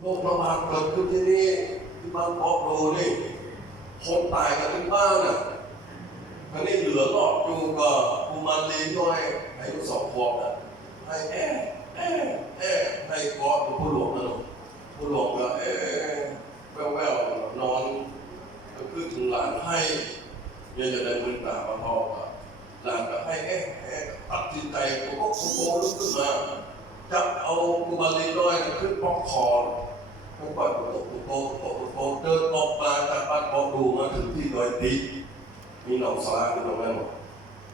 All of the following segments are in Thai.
โรคระบาดเกิดขึ้นที่นี่ที่บ้านปอกโดนี่คนตายกันทั้งบ้านน่ะอันนี้เหลือรอดอยู่กับกุมารลีน้อยอายุสองขวบน่ะให้แอะแอะแอะให้กอดผู้หลวงนะลูกผู้หลวงก็เอ๊ะแววๆนอนก็คือถึงหลานให้เนี่ยจะได้มือตามาพ่อก็หลานก็ให้เอ๊ะเอ๊ะตัดสินใจโอ้โหโอ้โหลุกขึ้นมาจับเอากุมารลีน้อยขึ้นปอกคอ ทั้งปล่อยโตโตโตโตเดินออกมาจากบ้านปอกดูมาถึงที่ดอยติมีหนองสาอยู่ตรงนั้น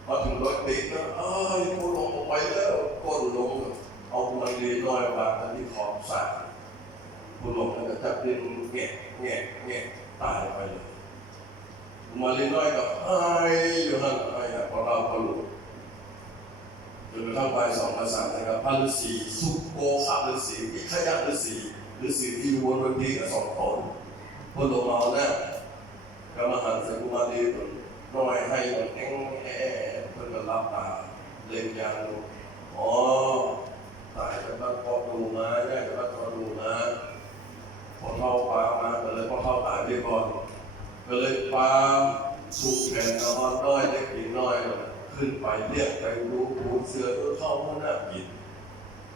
มาถึงดอยติก็เอ้ยกูลงไปแล้วก้นลงเอากุมารลีน้อยวางกันที่ขอบสระกูลงแล้วก็จับดินแงะแงะแงะตายไปเลยมารลีน้อยก็หายอยู่นั่นไอ้พอเราพอหลุดจนกระทั่งไปสองภาษานะครับพระฤาษีสุโกขะฤาษีวิขยะฤาษี ฤาษีที่อยู่บนเวทีกับสองคนพอลงมาแล้วกรรมหันสกุมารีตัวน้อยให้มันแองแอเพื่อนก็รับตาเล่นยางอ๋อตายจากบ้าพอดูมาได้จากบ้าพอดูมาพอเท่าปามาก็เลยพอเท่าตายไปก่อนก็เลยปลาสุกแขนนอนน้อยเล็กอีกน้อยขึ้นไปเรียกไปรู้ผูเสือเออเข้าห้องน้ำกิน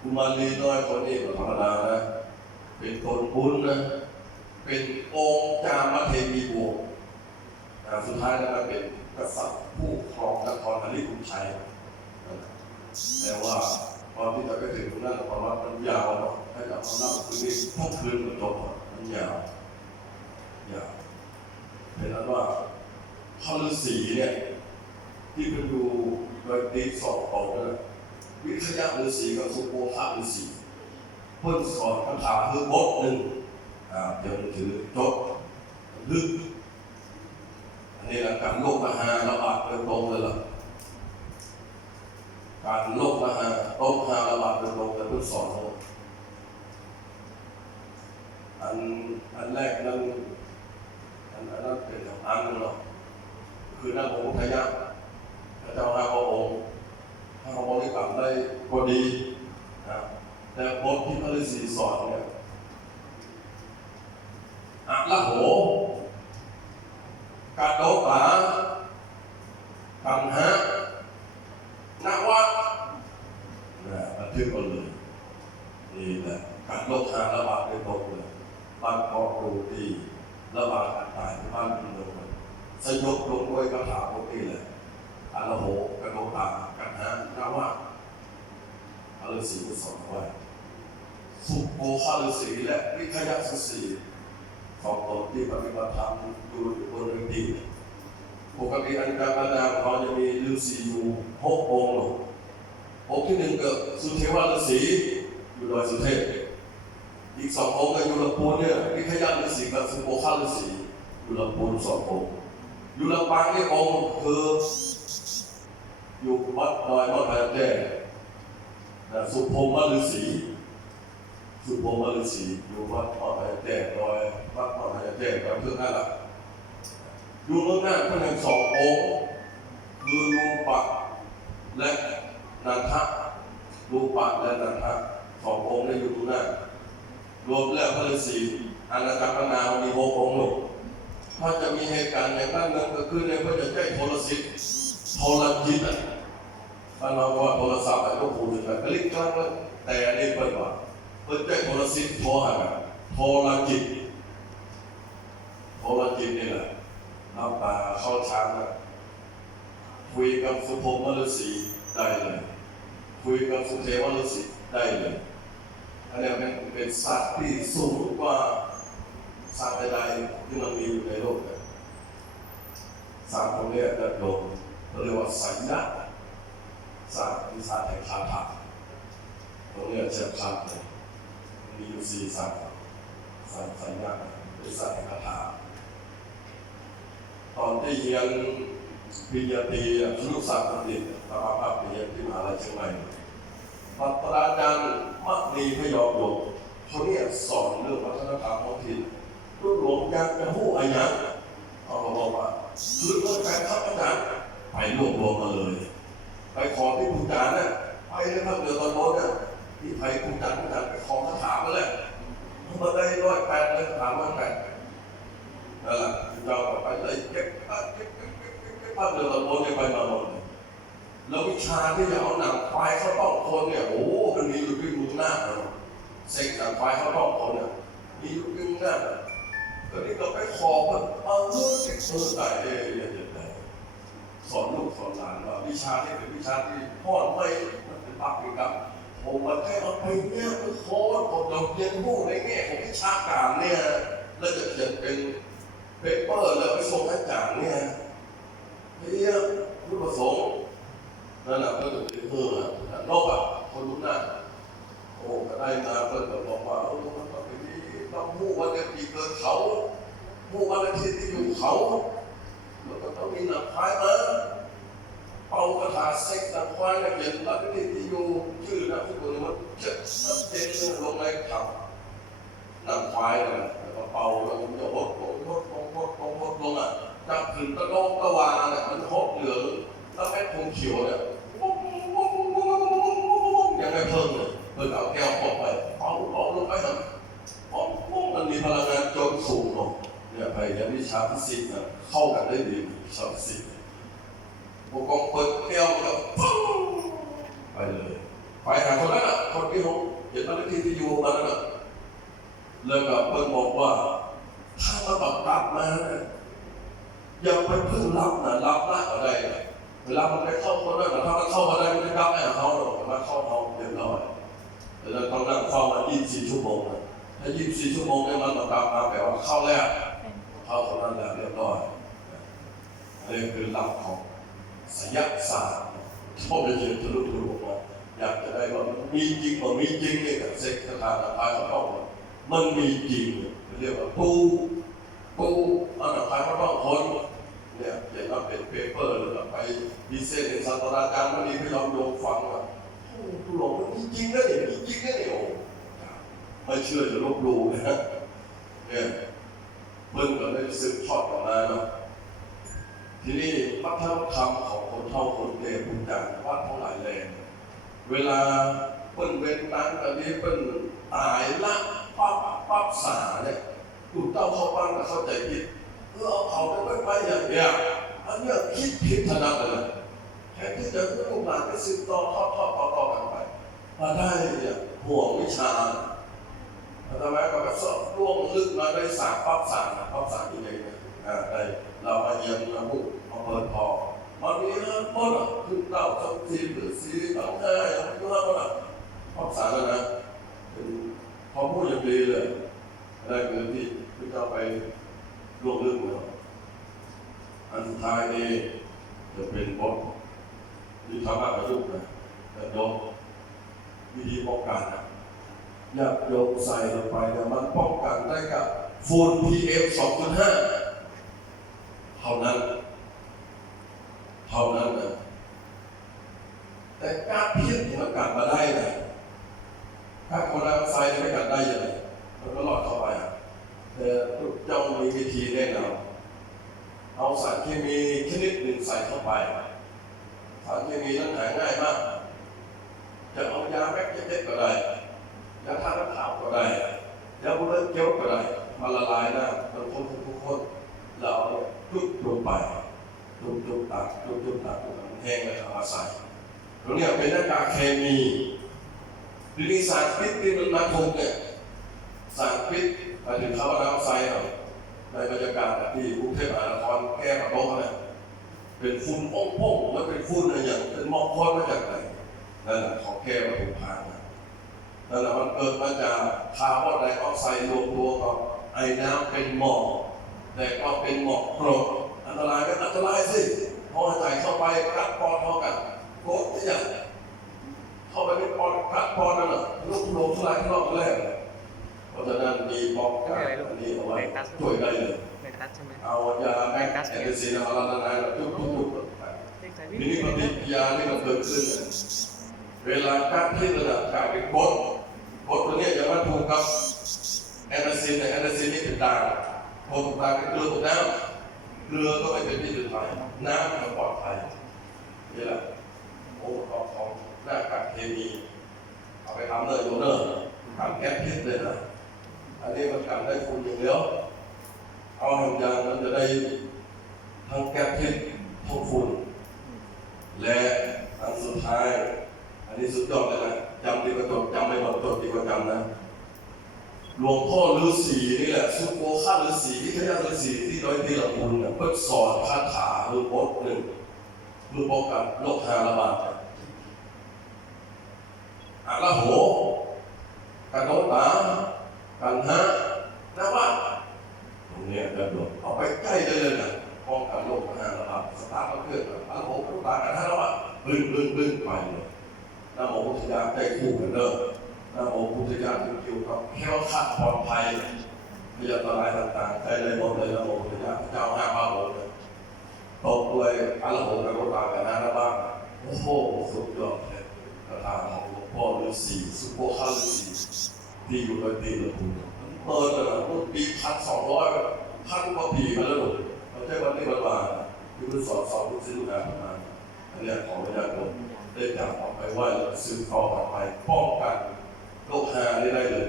กุมารีน้อยคนนี้ธรรมดานะ เป็นคนบุญนะ เป็นองค์จามเทวีวงศ์อ่สุดท้ายแล้วก็เป็นกษัตริย์ผู้ครองนครอริบุญชัยแต่ว่าตอนที่จะไปถึงตรงนั้นเพราะว่ามันยาวเนาะให้เราเอานั่งคืนนี้ทั้งคืนมันจบมันยาวยาวเป็นนั้นว่าพระฤาษีเนี่ยที่เป็นดูโดยตีสอบของนะวิทยาฤาษีกับสุโภคาฤาษี พิ่นสอนคาถาคือบทหนึ่งเดี๋ยวมันถือจบลึกอันนี้แหละการโลกมหาระบาดโดยตรงเลยล่ะการโลกมหาโลกมหาระบาดโดยตรงเลยเพิ่นสอนเลยอันอันแรกนั้นอันนั้นเป็นอย่างอันหนึงเนาะคือนั่งองค์ทยะพระเจ้าห้าพระองค์ถ้าเราบริกรรมได้ก็ดี แต่บทที่พระฤาษีสอนเนี่ยอะละโหกาโดตากัมหะนวะนะบันทึกเอาเลยนี่แหละการโลกหาระบาดในตกเลยบ้านพอครูที่ระบาดการตายที่บ้านมืองเลยสยบลงด้วยคาถาพวกนี้เลยอาละโหกระโดดตากันหานาวะอาฤาษีก็สอนไว้ สุโภคาฤาษีและวิขยสสีสองตนที่ปฏิบัติธรรมอยู่บนเรือดีปกติอันการบดาเขาจะมีฤาษีอยู่หกองค์หรอกองค์ที่หนึ่งก็สุเทวฤาษีอยู่ดอยสุเทพอีกสององค์ก็อยู่ลำพูนเนี่ยวิขยฤาษีกับสุโภคาฤาษีอยู่ลำพูนสององค์อยู่ลำปางนี่องค์คืออยู่วัดดอยวัดพระแจ้นสุพรมฤาษี สุพรมฤาษีอยู่วัดพระพระแจ้ดอยวัดพระพระแจ้งกับเพื่อนนั่นแหละอยู่เมืองนั้นเพื่อนสององค์คือรูปะและนันทะรูปะและนันทะสององค์ได้อยู่ตรงนั้นรวมแล้วพระฤาษีอาณาจักรพนามมีหกองค์หนุถ้าจะมีเหตุการณ์อย่านั้นนั้นก็คือในพระเจะใช้โทรศัพท์โทรจิตอะถ้าเราว่าโทรศัพท์ไอ้พวกผู้ถึงกันก็ลิกครั้งแล้วแต่อันนี้เปิดว่า เปิดใช้โทรศัพท์โทรหากันโทรจิตโทรจิตนี่แหละน้ำตาเข้าช้างนะคุยกับสุภมฤาษีได้เลย คุยกับสุเทวฤาษีได้เลยอันนี้เป็นเป็นสัตว์ที่สูงกว่าสร้างใดๆที่มันมีอยู่ในโลกเนี่ยสร้างตรงนี้จะโดนเรียกว่าสัญญาสร้างวิสาแห่งคาถาตรงนี้เชื่อมชัดเลย มีอยู่สี่สร้างสร้างสัญญาวิสาแห่งคาถาตอนที่เรียนปริญญาตรีครุศาสตร์บัณฑิตปราภาพปริญญาที่มหาลัยเชียงใหม่ศาสตราจารย์มักมีพยอมโยมเขาเนี่ยสอนเรื่องวัฒนธรรมท้องถิ่นรูปหลวงยักษ์เป็นผู้อายักษ์เขาก็บอกว่าคือเมื่อการครับอาจารย์ไปรวบรวมมาเลย ไปขอที่ผู้จารย์น่ะไปเลยครับเดือตอนโน้นน่ะที่ไปผู้จารย์ผู้จารย์ไปขอคาถามาเลยมาได้ ชาที่จะเอาหนังควายเข้าต้องคนเนี่ยโอ้โหมันมีอยู่ที่เมืองหน้าเนาะเซ็ กหนังควายเขาต้องคนเนี่ยมีอยู่ที่เมืองหน้าก็นี่ก็ไปขอเพิ่นเอาเงินที่เพิ่นได้เองเนี่ยเด็ดๆสอนลูกสอนหลานว่าวิชาที่เป็นวิชาที่พ่อไม่มันเป็นปักเป็นกับผมมาแค่เอาไปเนี่ยไปขอผมเราเรียนรู้ในแง่ของวิชาการเนี่ยแล้วจะเขียนเป็นเปเปอร์แล้วไปส่งอาจารย์เนี่ยเนี่ยรูปประสงค์นั่นแหละก็คือเออนอกอะคนรู้หน้า โอ้ก็ได้มาเพิ่นก็บอกว่าโอ้มันก็เป็นที่ต้องมู่วันเดือนปีเกิดเขามู่วันอาทิตย์ที่อยู่เขาแล้วก็ต้องมีหนังควายมาเป่ากระถาเซ็กหนังควายเนี่ยเขียนวันอาทิตย์ที่อยู่ชื่อนะที่คนมันจะชัดเจนลงในข่าวหนังควายเนี่ยแล้วก็เป่าแล้วมันจะหดหดหดหดหดหดหดลงอะจับขึ้นตะลงตะวาเนี่ยมันหกเหลืองแล้วแม่คงเขียวเนี่ยยังไม่เพ ชาฟิสิกส์นะเข้ากันได้ดีวิชาฟิสิกส์พวกกองเปิดแก้วก็ปุ๊บไปเลยไปหาคนนั้นอะคนที่เขาเห็นบ้านเลขที่ที่อยู่มานั่นอะแล้วก็เพิ่งบอกว่าถ้ามาบักตับมาเนี่ยอย่าไปเพิ่งรับนะรับได้อะไรนะเวลามันไปเข้าคนนั้นถ้ามันเข้ามาได้มันจะรับให้เขาหรอกมันเข้าเขาเรียบร้อยแต่เราต้องนั่งเฝ้ามา24ชั่วโมงนะถ้า24ชั่วโมงเนี่ยมันต้องตามมาแปลว่าเข้าแล้ว เข้าคนนั้นแล้วเรียบร้อยนนี้คือหลักของศิลศาสตร์ชอบจะเขียนทะลุทะลวงมาอยากจะได้ว่ามันมีจริงมันมีจริงเนี่ยกับเซ็กสถานภายของเขามันมีจริงเรียกว่าปูปูอันดับท้ายก็ต้องคนเนี่ยเขียนมาเป็นเปเปอร์หรือแบบไปดีเซนในศาสตราจารย์มันนี่พี่ยอมโยงฟังว่าโอ้ตุลงมันมีจริงนะเนี่ยมีจริงนะเนี่ยโอ้ไม่เชื่อจะลบหลู่นะเนี่ยเพิ่งก็ได้สืบทอดกันมาเนาะ ทีนี้วัฒนธรรมของคนเท่าคนแก่พูดจาวัดเท่าไหร่แรงเวลาเปิ้นเว้นนั้นอันนี้เปิ้นตายละปั๊บปั๊บสาเนี่ยถูกเต้าเข้าบ้านก็เข้าใจผิดเออเอาเขาไปไปอย่างเนี้ยอันนี้คิดผิดถนัดเลยแทนที่จะลูกหลานไปสืบต่อทอดทอดต่อต่อกันไปมาได้ห่วงวิชาทำไมก็แบบสอบล่วงลึกมาได้สามปั๊บสามปั๊บสามยังไงเนี่ยอ่าได้เรามาเยี่ยมมาบุกมาเปิด พ่อหมดอะคือเต้าสมศรีหรือสีต้องห้าอย่างนี้ว่าหมดอะปั๊บสามแล้วนะเป็นพอพูดอย่างดีเลยได้เงินที่ที่เข้าไปร่วมเรื่องเนาะอันสุดท้ายนี่จะเป็นบทที่ทำให้ประยุกต์นะแต่โยมวิธีป้องกันนะอยากโยมใส่ลงไปเนี่มันป้องกันได้กับฝุ่น PM 2.5เท่านั้น ท่านั้นนะแต่การเพี้ยนที่มันกันมาได้นะถ้าคนเราใส่ไม่กันได้ยังไงมันก็หลอดเข้าไปอะแต่เจ้ามีวิธีแนะนำเอาสารเคมีชนิดหนึ่งใส่เข้าไปสารเคมีนั้นหาง่ายมาก จะเอายาแม็กเจ็ดก็ได้ยาทาน้ำขาวก็ได้ยาบุเรเกียวก็ได้มาละลายน้ำมันคนทุกคนแล้วเอาจุดลงไป จุดจุดตักจุดจุดตักมันแห้งแล้วเอามาใส่ตรงนี้เป็นหน้ากากเคมีหรือสารพิษที่มันมาทุกเนี่ยสารพิษไปถึงเขาเอาน้ำใส่หน่อยในบรรยากาศที่กรุงเทพมหานครแก้ปะโต๊ะเนี่ยเป็นฝุ่นโป่งๆแล้วเป็นฝุ่นอะไรอย่างเป็นหมอกควันมาจากไหนนั่นแหละของแก้มาถูกทางนะนั่นแหละมันเกิดมาจากคาร์บอนไดออกไซด์รวมตัวกับไอ้น้ำเป็นหมอกแต่ก็เป็นหมอกกรด ตรายก็อันตรายสิเพราะหายใจเข้าไปกัดปอดเท่ากันโกรธที่อย่างเข้าไปในปอดกัดปอดนั่นแหละลูกโลงทุลายข้างนอกแรกเลยเพราะฉะนั้นมีบอกกันอันนี้เอาไว้ช่วยได้เลยในทัชใช่ไหมเอายาแมกแอนติซีนเอาละลายแล้วทุกทุกทุกเลขสายทีวิทนี้ย์ปฏิกิริยาที่มันเกิดขึ้นเนี่ยเวลาการที่ระดับกลายเป็นบดบดตัวเนี้ยจะมาถูกกับแอนติซีนแต่แอนติซีนนี่เป็นด่างพอถูกด่างเป็นเกลือถูกน้ำ เกลือก็ไม่เป็นพิษเป็นภัยน้ำก็ปลอดภัยนี่แหละโอ้ของของหน้ากากเคมีเอาไปทำเลยโยเนอร์ทำแก๊สพิษเลยนะอันนี้มันกันได้ฝุ่นอย่างเดียวเอาทำยางมันจะได้ทั้งแก๊สพิษทั้งฝุ่นและทั้งสุสุดท้าย อันนี้สุดยอดเลยนะจำดีกว่าจดจำไม่หมดจดดีกว่าจำนะ หลวงพ่อฤาษีนี่แหละสุโขข้าฤาษีที่ขยะฤาษีที่ดอยตีละมุนเนี่ยเพิ่งสอนคาถาหรือบทหนึ่งเพื่อป้องกันโรคหาระบาดอาละโหกันโนตากันฮะนะว่าตรงเนี้ยกระโดดเอาไปใกล้ได้เลยนะป้องกันโรคหาระบาดสตาร์ทเครื่องอะละโหกันโนตากันฮะแล้วว่าบึ้งบึ้งบึ้งไปเลยนะโมพุทธยาใจคู่กันเด้อ นะโมพุทธเจ้าถึงเกี่ยวกับแค่ขาดปลอดภัยพยาตรายต่างๆใช้ได้หมดเลยนะโมพุทธเจ้าพระเจ้าห้าพระองค์เลยตกด้วยอรหันต์กับรถตากันนะนะบ้างโอ้โหสุดยอดเลยกระถางของหลวงพ่อฤาษีสุโขทัยฤาษีที่อยู่ในตีละคุณเปิดเลยนะรุ่นปีพันสองร้อยพันกว่าปีมาแล้วหนูไม่ใช่วันนี้วันวานที่มันสอนสอนลูกศิษย์ลูกหาประมาณอันเนี้ยของพระเจ้าได้จับออกไปไหว้แล้วซื้อต่อออกไปป้องกัน โรคหานี่ได้เลย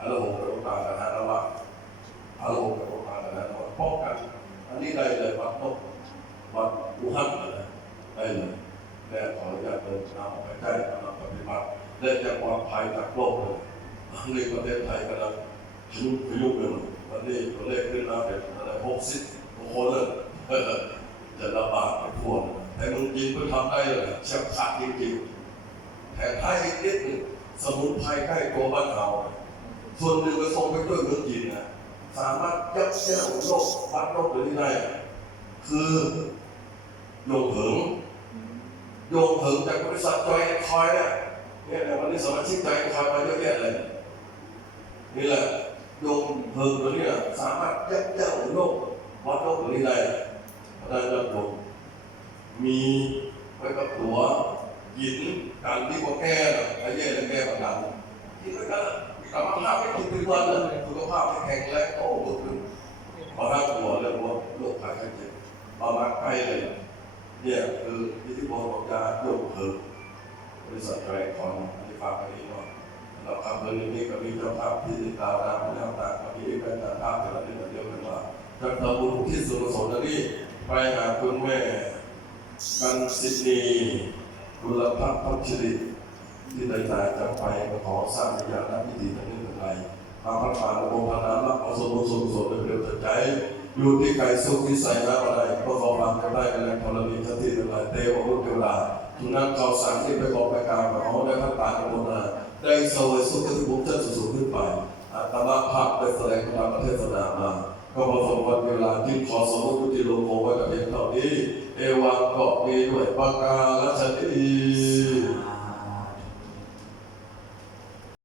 อารมณ์กับโรคตากันนะระว่าอารมณ์กับโรคตากันนะระว่าป้องกันอันนี้ได้เลยวัดนกวัดอู่ฮั่นเลยนะได้เลยและขออนุญาตเดินทางออกไปใกล้กำลังปฏิบัติและจะปลอดภัยจากโรคเลยอันนี้ประเทศไทยกำลังพยุพยุกันวันนี้ตัวเลขขึ้นมาเป็นอะไรหกสิบคนเลยจะระบาดไปทั่วแต่เมึงจีนก็ทำได้เลยเฉียบขาดจริงๆแต่ไทยอีกนิดหนึง สมุนไพรใกล้ตัวบ้านเรา ส่วนหนึ่งก็ส่งไปด้วยเมืองจีนนะสามารถยับยั้งโรควัดโรคตัวนี้ได้ คือโยงเหิงโยงเหิงจากบริษัทจอยคอยเนี่ยเนี่ยในวันนี้สมาชิกจอยคอยมาเยอะแยะเลยนี่แหละโยงเหิงตัวนี้สามารถยับยั้งโรควัดโรคตัวนี้ได้เพราะฉะนั้นเรามีไว้กับตัวหินการที่ว่าแก้น่ะไอ้เย่และแก้ประกันที่ไม่กันกรรมภาพไม่กินทุกวั นเลยสุขภาพไม่แข็งแรงโอ้ลุกขึ้นพอทั้งตัวเรื่องว่าโรคภัยไข้เจ็บประมาณใกล้เลยเนี่ยคืออิทธิพลของยาโยกเหิบริษัทแรคอนที่ฝากอันนี้เนาะเราทำเรื่องนี้ก็มีเจ้าภาพที่ติดตามนะแล้วต่างก็มีเป็นเจ้าภาพแต่ละเรื่องเดียวกันว่าจะทำบุญที่สุนทรอันนี้ไปหาคุณแม่กันซิดนี ย์กุลพักพัชริที่ได้จากจากไปขอสร้างวิญญาณพิธีทั้งนี้ทั้งหลายอาภัพมาโอภานาลักเอาสมบูรณ์สมบูรณ์เป็นเรื่องใจอยู่ที่ไกลสุขที่ใส่น้ำอะไรก็ขอฟังกันได้กันในธรณีทัศน์ที่ทั้งหลายเทวรุตเทวดาทุกนั้นเขาวสารที่ไปบอกไปกล่าวกับเขาได้พัฒนากันหมดนะได้สวยสุขที่ผมจะสูงขึ้นไปอาตมาภาพได้แสดงพระประเทศนามา ก็มาสมควรเวลาที่ขอสมมติที่ลงโมไว้กับเพียงเท่านี้ เอวังก็มีด้วยปากกาลชนี